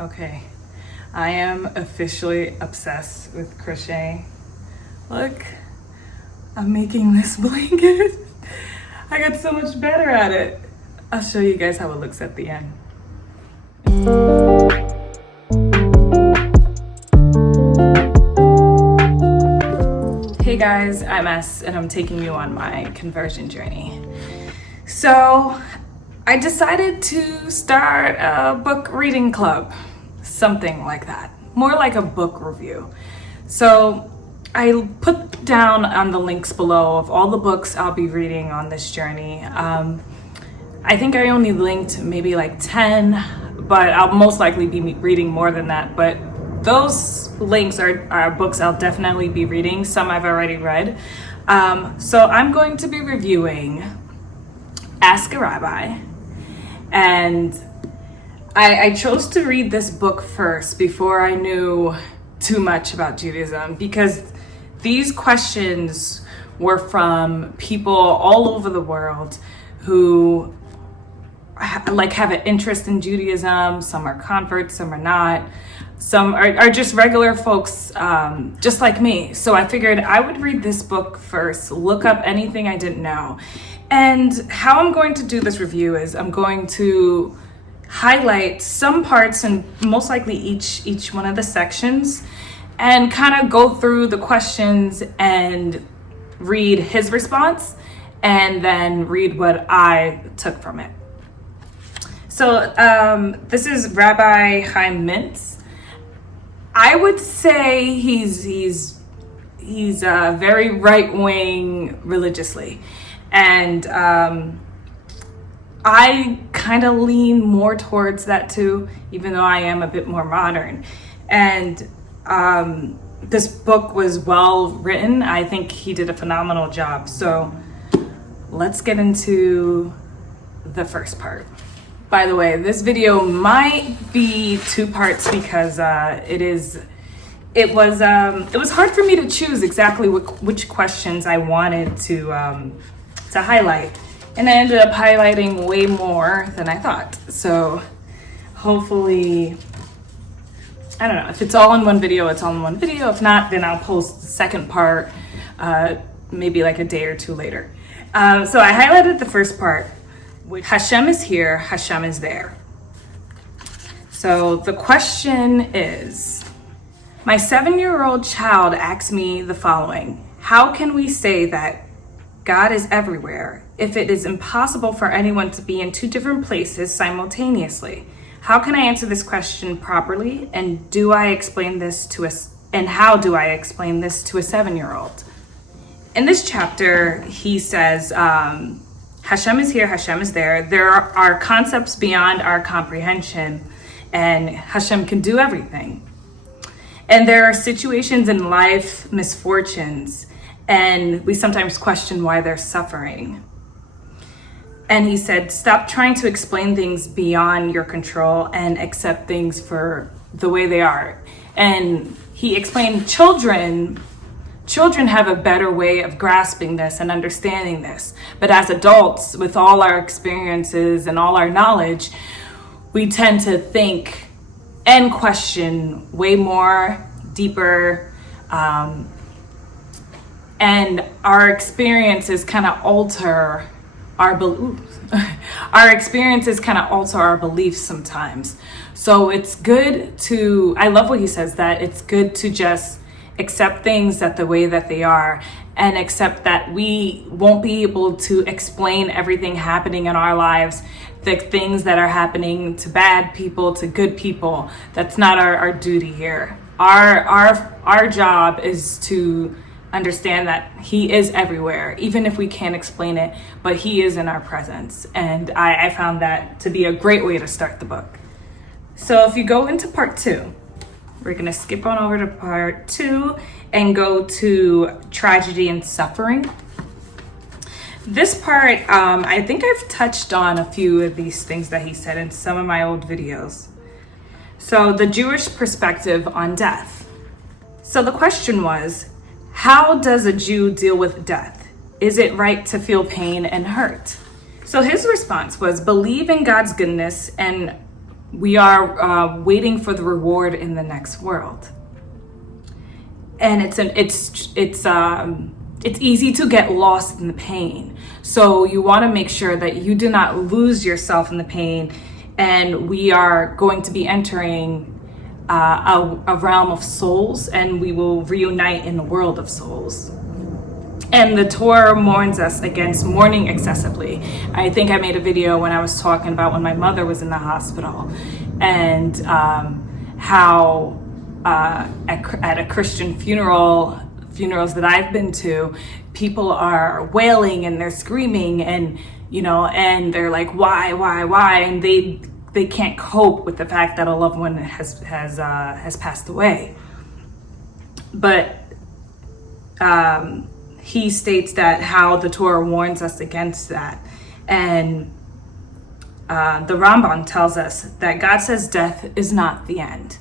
Okay, I am officially obsessed with crochet. Look, I'm making this blanket. I got so much better at it. I'll show you guys how it looks at the end. Hey guys, I'm S and I'm taking you on my conversion journey. So I decided to start a book reading club, something like that, more like a book review. So I put down on the links below of all the books I'll be reading on this journey. I think I only linked maybe like 10, but I'll most likely be reading more than that. But those links are books I'll definitely be reading. Some I've already read. So I'm going to be reviewing Ask a Rabbi. And I chose to read this book first before I knew too much about Judaism, because these questions were from people all over the world who have an interest in Judaism. Some are converts, some are not. Some are just regular folks, just like me. So I figured I would read this book first, look up anything I didn't know. And how I'm going to do this review is I'm going to highlight some parts and most likely each one of the sections and kind of go through the questions and read his response and then read what I took from it. So this is Rabbi Chaim Mintz. I would say he's very right-wing religiously. And I kind of lean more towards that too, even though I am a bit more modern. And this book was well written. I think he did a phenomenal job. So let's get into the first part. By the way, this video might be 2 parts because it was hard for me to choose exactly which questions I wanted to highlight, and I ended up highlighting way more than I thought. So hopefully, I don't know, if it's all in one video, it's all in one video. If not, then I'll post the second part maybe like a day or 2 later. So I highlighted the first part, which Hashem is here, Hashem is there. So the question is, my 7-year-old child asked me the following: how can we say that God is everywhere if it is impossible for anyone to be in 2 different places simultaneously? How can I answer this question properly? And how do I explain this to a 7-year-old? In this chapter, he says, Hashem is here, Hashem is there. There are concepts beyond our comprehension, and Hashem can do everything. And there are situations in life, misfortunes, and we sometimes question why they're suffering. And he said, stop trying to explain things beyond your control and accept things for the way they are. And he explained children have a better way of grasping this and understanding this. But as adults, with all our experiences and all our knowledge, we tend to think and question way more, deeper, and our experiences kind of alter our beliefs. Our experiences kind of alter our beliefs sometimes. So it's good to, I love what he says, that it's good to just accept things that the way that they are, and accept that we won't be able to explain everything happening in our lives, the things that are happening to bad people, to good people. That's not our duty here. Our job is to understand that he is everywhere, even if we can't explain it, but he is in our presence. And I found that to be a great way to start the book. So if you go into part 2, we're gonna skip on over to part 2 and go to tragedy and suffering. This part, I think I've touched on a few of these things that he said in some of my old videos. So the Jewish perspective on death. So the question was, how does a Jew deal with death? Is it right to feel pain and hurt? So his response was, believe in God's goodness and we are waiting for the reward in the next world. And it's easy to get lost in the pain. So you want to make sure that you do not lose yourself in the pain. And we are going to be entering a realm of souls, and we will reunite in the world of souls. And the Torah warns us against mourning excessively. I think I made a video when I was talking about when my mother was in the hospital, and how at a Christian funerals that I've been to, people are wailing and they're screaming, and and they're like, why, and they can't cope with the fact that a loved one has passed away. But he states that how the Torah warns us against that. And the Rambam tells us that God says death is not the end.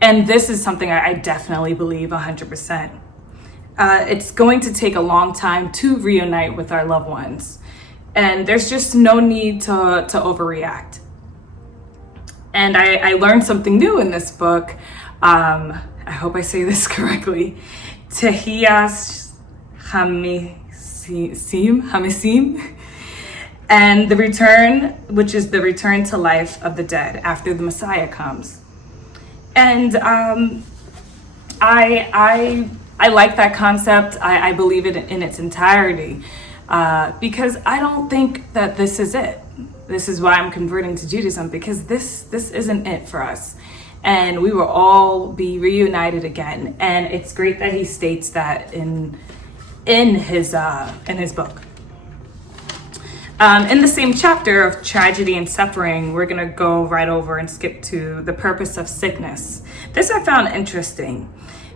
And this is something I definitely believe 100%. It's going to take a long time to reunite with our loved ones. And there's just no need to overreact. And I learned something new in this book. I hope I say this correctly. Tehiyas Hamisim, and the return, which is the return to life of the dead after the Messiah comes. And I like that concept. I believe it in its entirety, because I don't think that this is it. This is why I'm converting to Judaism, because this isn't it for us. And we will all be reunited again. And it's great that he states that in his book. In the same chapter of tragedy and suffering, we're going to go right over and skip to the purpose of sickness. This I found interesting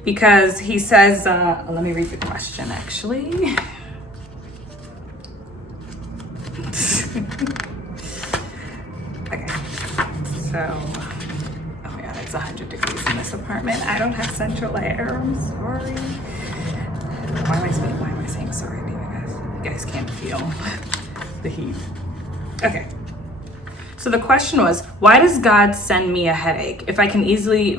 because he says, let me read the question actually. Okay, so, oh my God, it's 100 degrees in this apartment. I don't have central air, I'm sorry. Why am I saying sorry to you guys? You guys can't feel the heat. Okay, so the question was, why does God send me a headache if I can easily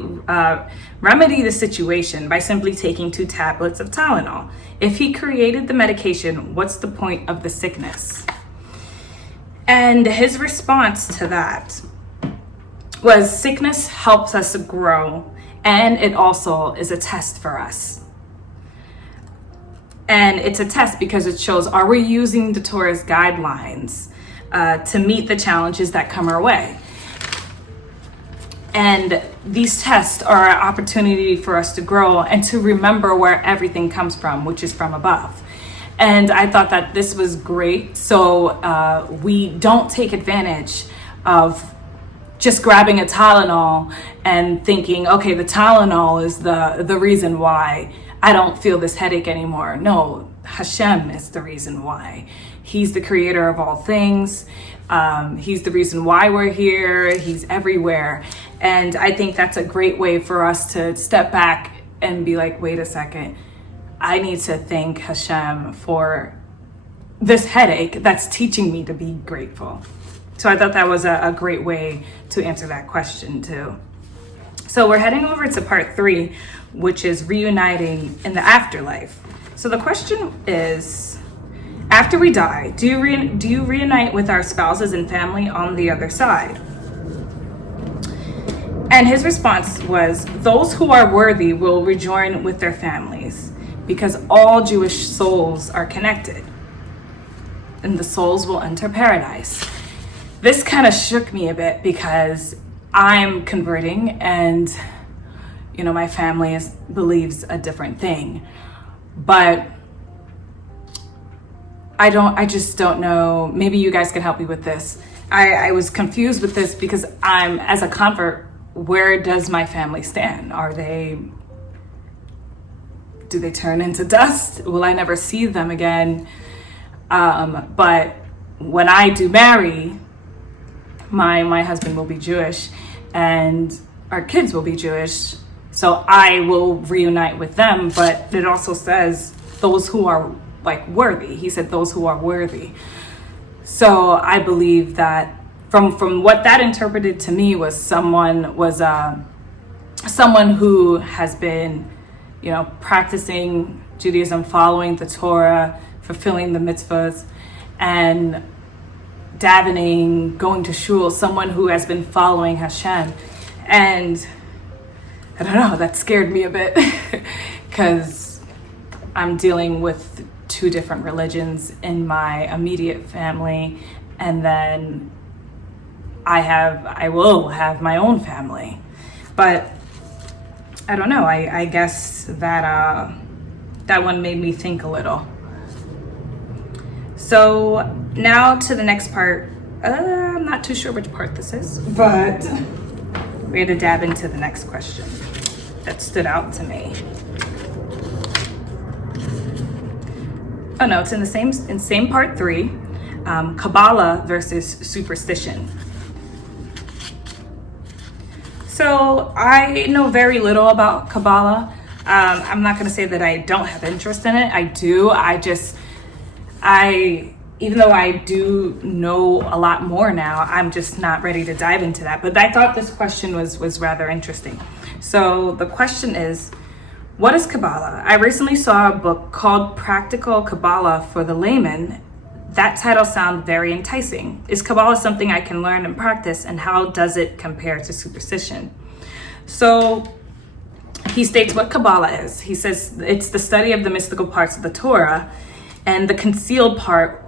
remedy the situation by simply taking 2 tablets of Tylenol? If he created the medication, what's the point of the sickness? And his response to that was, sickness helps us grow, and it also is a test for us. And it's a test because it shows, are we using the Torah's guidelines to meet the challenges that come our way? And these tests are an opportunity for us to grow and to remember where everything comes from, which is from above. And I thought that this was great. So we don't take advantage of just grabbing a Tylenol and thinking, okay, the Tylenol is the reason why I don't feel this headache anymore. No, Hashem is the reason why. He's the creator of all things. He's the reason why we're here. He's everywhere. And I think that's a great way for us to step back and be like, wait a second. I need to thank Hashem for this headache that's teaching me to be grateful. So I thought that was a great way to answer that question too. So we're heading over to part 3, which is reuniting in the afterlife. So the question is, after we die, do you reunite with our spouses and family on the other side? And his response was, those who are worthy will rejoin with their families, because all Jewish souls are connected, and the souls will enter paradise. This kind of shook me a bit because I'm converting, and my family believes a different thing. But I just don't know. Maybe you guys can help me with this. I was confused with this because as a convert, where does my family stand? Do they turn into dust? Will I never see them again? But when I do marry, my husband will be Jewish and our kids will be Jewish. So I will reunite with them, but it also says those who are worthy. He said those who are worthy. So I believe that from what that interpreted to me was someone who has been, practicing Judaism, following the Torah, fulfilling the mitzvahs, and davening, going to shul, someone who has been following Hashem. And I don't know, that scared me a bit because I'm dealing with two different religions in my immediate family, and then I will have my own family. But I don't know, I guess that that one made me think a little. So now to the next part. I'm not too sure which part this is, but we're gonna dab into the next question that stood out to me. Oh no, it's in the same part 3, Kabbalah versus superstition. So I know very little about Kabbalah. I'm not gonna say that I don't have interest in it. I do. Even though I do know a lot more now, I'm just not ready to dive into that. But I thought this question was rather interesting. So the question is, what is Kabbalah? I recently saw a book called Practical Kabbalah for the Layman. That title sounds very enticing. Is Kabbalah something I can learn and practice, and how does it compare to superstition? So he states what Kabbalah is. He says it's the study of the mystical parts of the Torah and the concealed part,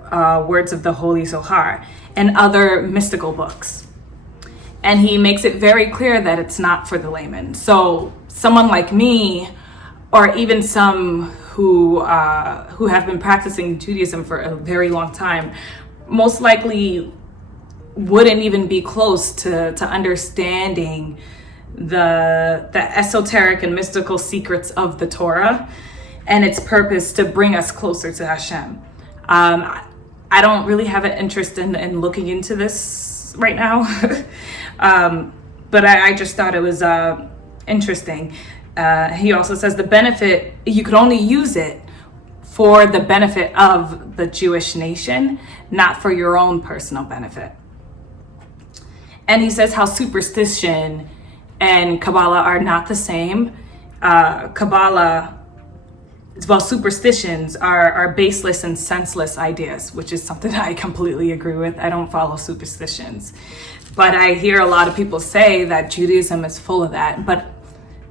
words of the Holy Zohar, and other mystical books. And he makes it very clear that it's not for the layman. So someone like me, or even some who have been practicing Judaism for a very long time, most likely wouldn't even be close to understanding the esoteric and mystical secrets of the Torah and its purpose to bring us closer to Hashem. I don't really have an interest in looking into this right now, but I just thought it was interesting. He also says the benefit, you could only use it for the benefit of the Jewish nation, not for your own personal benefit. And he says how superstition and Kabbalah are not the same. Superstitions are baseless and senseless ideas, which is something I completely agree with. I don't follow superstitions. But I hear a lot of people say that Judaism is full of that, but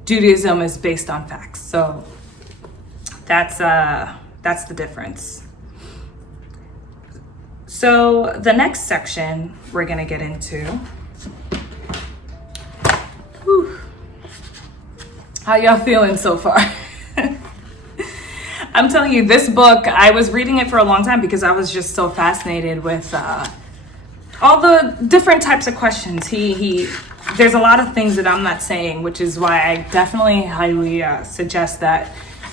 Judaism is based on facts. So that's the difference. So the next section we're gonna get into. Whew. How y'all feeling so far? I'm telling you, this book, I was reading it for a long time because I was just so fascinated with all the different types of questions. There's a lot of things that I'm not saying, which is why I definitely highly suggest that.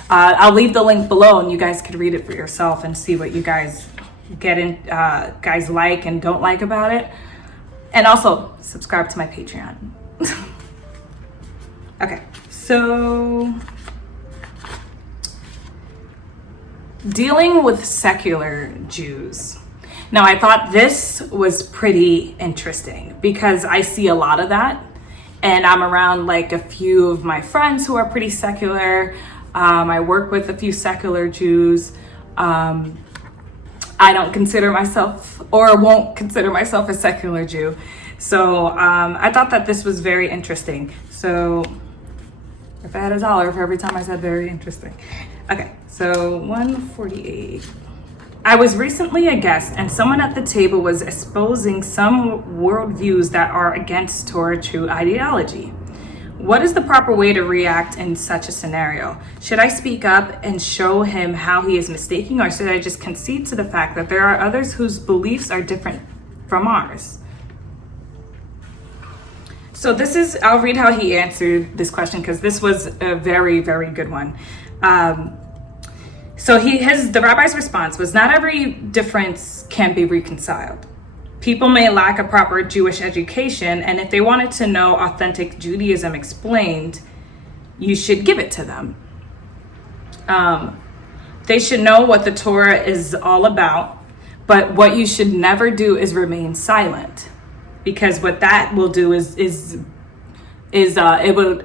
I'll leave the link below and you guys could read it for yourself and see what you guys guys like and don't like about it. And also subscribe to my Patreon. Okay, so dealing with secular Jews. Now, I thought this was pretty interesting because I see a lot of that, and I'm around like a few of my friends who are pretty secular. I work with a few secular Jews. I don't consider myself, or won't consider myself, a secular Jew. So I thought that this was very interesting. So if I had $1 for every time I said very interesting. Okay, so 148. I was recently a guest and someone at the table was espousing some worldviews that are against Torah true ideology. What is the proper way to react in such a scenario? Should I speak up and show him how he is mistaken, or should I just concede to the fact that there are others whose beliefs are different from ours? So I'll read how he answered this question because this was a very, very good one. So the rabbi's response was, not every difference can be reconciled. People may lack a proper Jewish education, and if they wanted to know authentic Judaism explained, you should give it to them. They should know what the Torah is all about, but what you should never do is remain silent. because what that will do is it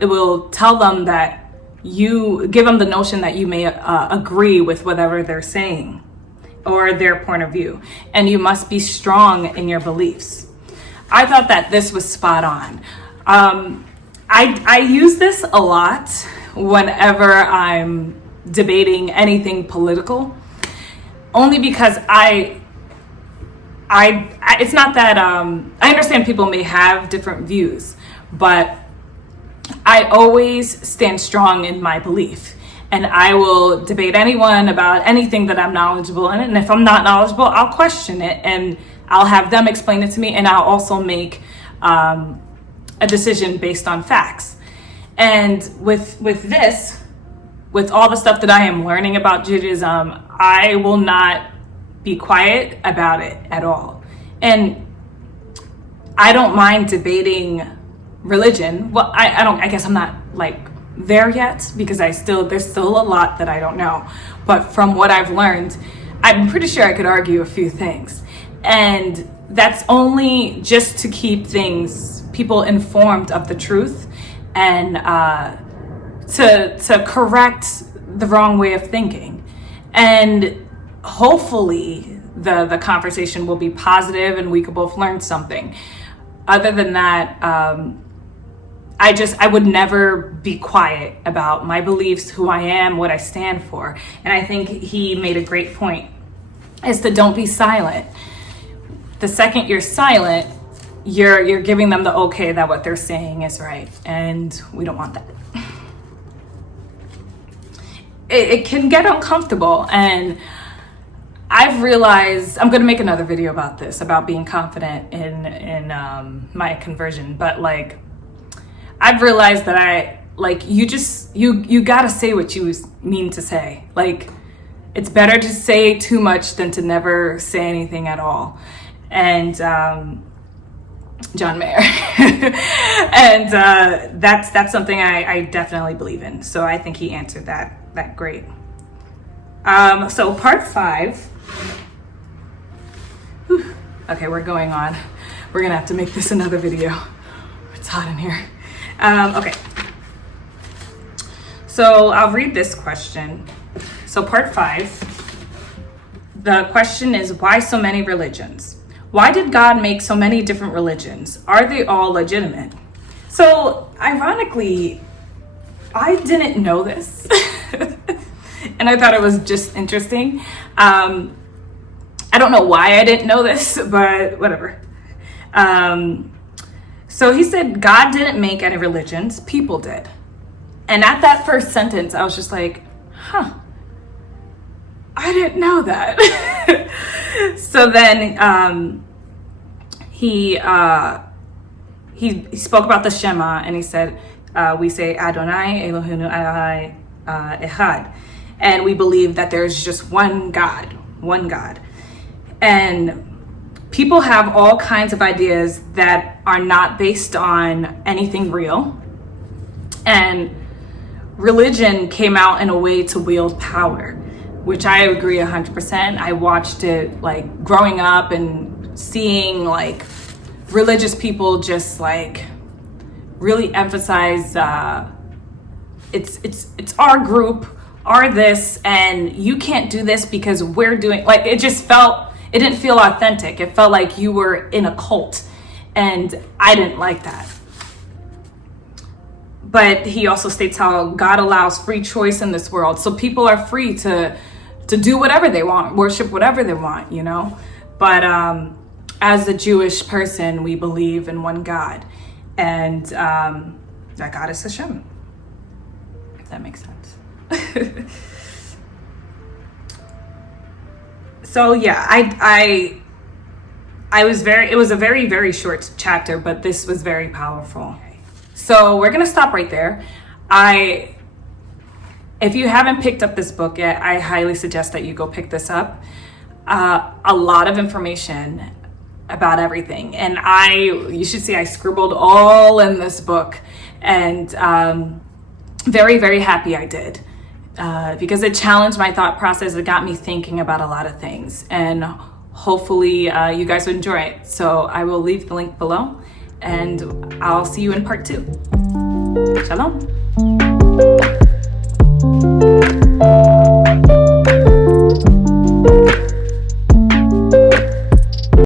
will tell them that you give them the notion that you may agree with whatever they're saying or their point of view, and you must be strong in your beliefs. I thought that this was spot on. I use this a lot whenever I'm debating anything political, only because it's not that I understand people may have different views, but I always stand strong in my belief, and I will debate anyone about anything that I'm knowledgeable in. And if I'm not knowledgeable, I'll question it and I'll have them explain it to me, and I'll also make a decision based on facts. And with this, with all the stuff that I am learning about Judaism, I will not be quiet about it at all. And I don't mind debating religion. Well, I guess I'm not like there yet, because there's still a lot that I don't know. But from what I've learned, I'm pretty sure I could argue a few things. And that's only just to keep people informed of the truth, and to correct the wrong way of thinking. And hopefully the conversation will be positive and we could both learn something. Other than that, I would never be quiet about my beliefs, who I am, what I stand for. And I think he made a great point, is to don't be silent. The second you're silent, you're giving them the okay that what they're saying is right, and we don't want that. It can get uncomfortable, and I've realized, I'm going to make another video about this, about being confident in my conversion, but like, I've realized that you gotta say what you mean to say. Like, it's better to say too much than to never say anything at all. And John Mayer. And that's something I definitely believe in. So I think he answered that great. So part 5. Whew. Okay, we're going on. We're gonna have to make this another video. It's hot in here. Okay. So I'll read this question. So part 5. The question is, why so many religions? Why did God make so many different religions? Are they all legitimate? So ironically, I didn't know this. And I thought it was just interesting. I don't know why I didn't know this, but whatever. So he said, God didn't make any religions, people did. And at that first sentence, I was just like, huh, I didn't know that. So then he spoke about the Shema, and he said, we say Adonai Eloheinu Adonai Echad. And we believe that there's just one God. And people have all kinds of ideas that are not based on anything real. And religion came out in a way to wield power, which I agree 100%. I watched it like growing up and seeing like religious people just like really emphasize it's our group, our this, and you can't do this because we're doing, like, it didn't feel authentic. It felt like you were in a cult, and I didn't like that. But he also states how God allows free choice in this world. So people are free to do whatever they want, worship whatever they want, you know? But as a Jewish person, we believe in one God. And that God is Hashem. If that makes sense. So yeah, it was a very, very short chapter, but this was very powerful. So we're gonna stop right there. If you haven't picked up this book yet, I highly suggest that you go pick this up. A lot of information about everything. And you should see I scribbled all in this book, and very, very happy I did. Because it challenged my thought process. It got me thinking about a lot of things, and hopefully you guys would enjoy it. So I will leave the link below. and I'll see you in part 2. Shalom.